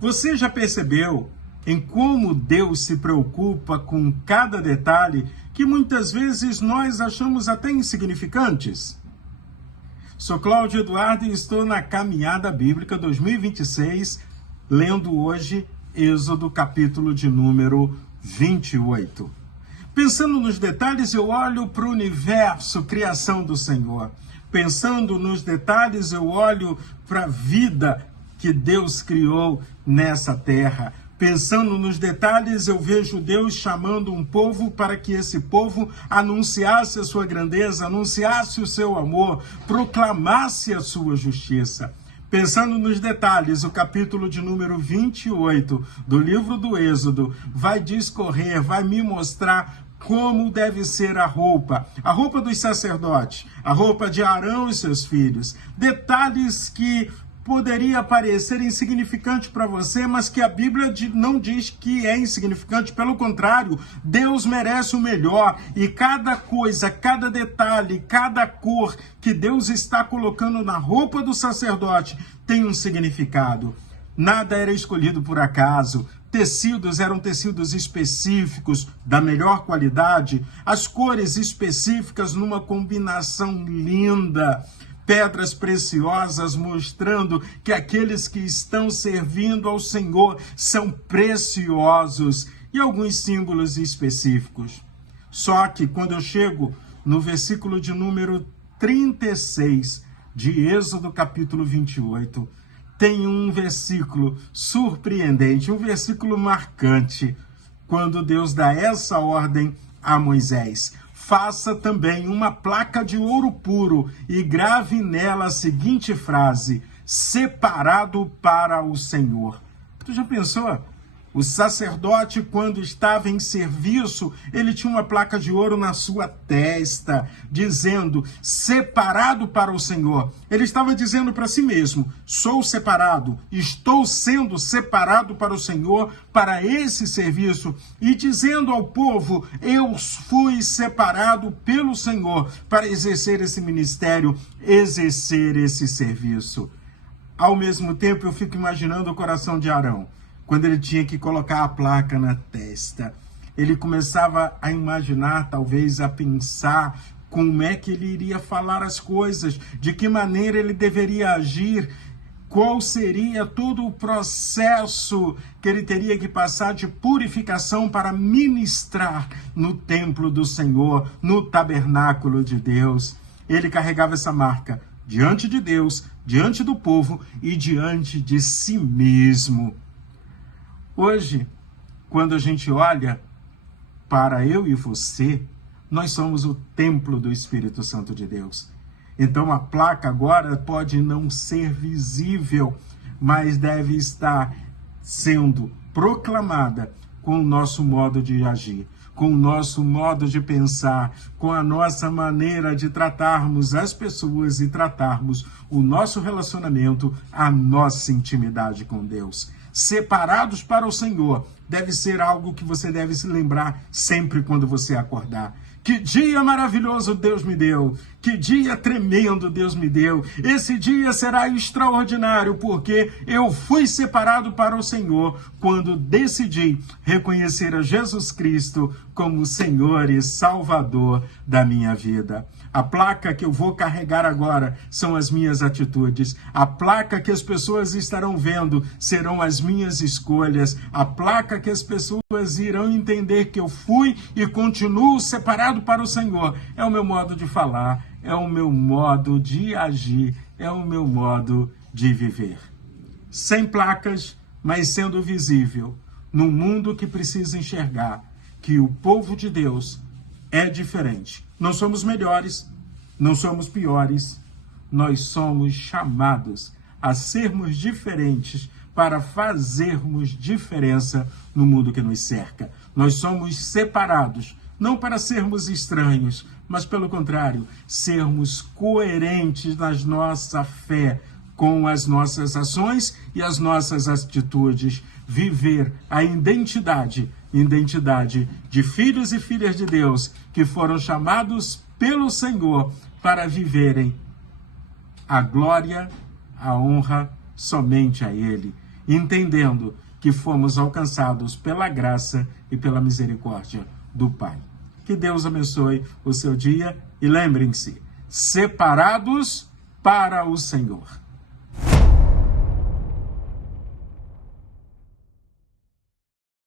Você já percebeu em como Deus se preocupa com cada detalhe que muitas vezes nós achamos até insignificantes? Sou Cláudio Eduardo e estou na Caminhada Bíblica 2026, lendo hoje Êxodo capítulo de número 28. Pensando nos detalhes, eu olho para o universo, criação do Senhor. Pensando nos detalhes, eu olho para a vida que Deus criou nessa terra. Pensando nos detalhes, eu vejo Deus chamando um povo para que esse povo anunciasse a sua grandeza, anunciasse o seu amor, proclamasse a sua justiça. Pensando nos detalhes, o capítulo de número 28 do livro do Êxodo vai discorrer, vai me mostrar como deve ser a roupa dos sacerdotes, a roupa de Arão e seus filhos. Detalhes que poderia parecer insignificante para você, mas que a Bíblia não diz que é insignificante. Pelo contrário, Deus merece o melhor. E cada coisa, cada detalhe, cada cor que Deus está colocando na roupa do sacerdote tem um significado. Nada era escolhido por acaso. Tecidos eram tecidos específicos, da melhor qualidade. As cores específicas numa combinação linda. Pedras preciosas mostrando que aqueles que estão servindo ao Senhor são preciosos, e alguns símbolos específicos. Só que quando eu chego no versículo de número 36 de Êxodo capítulo 28, tem um versículo surpreendente, um versículo marcante, quando Deus dá essa ordem a Moisés: faça também uma placa de ouro puro e grave nela a seguinte frase: separado para o Senhor. Tu já pensou? O sacerdote, quando estava em serviço, ele tinha uma placa de ouro na sua testa, dizendo, separado para o Senhor. Ele estava dizendo para si mesmo, sou separado, estou sendo separado para o Senhor, para esse serviço. E dizendo ao povo, eu fui separado pelo Senhor para exercer esse ministério, exercer esse serviço. Ao mesmo tempo, eu fico imaginando o coração de Arão. Quando ele tinha que colocar a placa na testa, ele começava a imaginar, talvez a pensar, como é que ele iria falar as coisas, de que maneira ele deveria agir, qual seria todo o processo que ele teria que passar de purificação para ministrar no templo do Senhor, no tabernáculo de Deus. Ele carregava essa marca diante de Deus, diante do povo e diante de si mesmo. Hoje, quando a gente olha para eu e você, nós somos o templo do Espírito Santo de Deus. Então a placa agora pode não ser visível, mas deve estar sendo proclamada com o nosso modo de agir, com o nosso modo de pensar, com a nossa maneira de tratarmos as pessoas e tratarmos o nosso relacionamento, a nossa intimidade com Deus. Separados para o Senhor deve ser algo que você deve se lembrar sempre quando você acordar. Que dia maravilhoso Deus me deu, que dia tremendo Deus me deu. Esse dia será extraordinário porque eu fui separado para o Senhor quando decidi reconhecer a Jesus Cristo como Senhor e Salvador da minha vida. A placa que eu vou carregar agora são as minhas atitudes. A placa que as pessoas estarão vendo serão as minhas escolhas. A placa que as pessoas irão entender que eu fui e continuo separado para o Senhor. É o meu modo de falar, é o meu modo de agir, é o meu modo de viver. Sem placas, mas sendo visível, num mundo que precisa enxergar que o povo de Deus é diferente. Não somos melhores, não somos piores, nós somos chamados a sermos diferentes para fazermos diferença no mundo que nos cerca. Nós somos separados, não para sermos estranhos, mas pelo contrário, sermos coerentes na nossa fé com as nossas ações e as nossas atitudes, viver a identidade de filhos e filhas de Deus que foram chamados pelo Senhor para viverem a glória, a honra somente a Ele. entendendo que fomos alcançados pela graça e pela misericórdia do Pai. Que Deus abençoe o seu dia e lembrem-se, separados para o Senhor.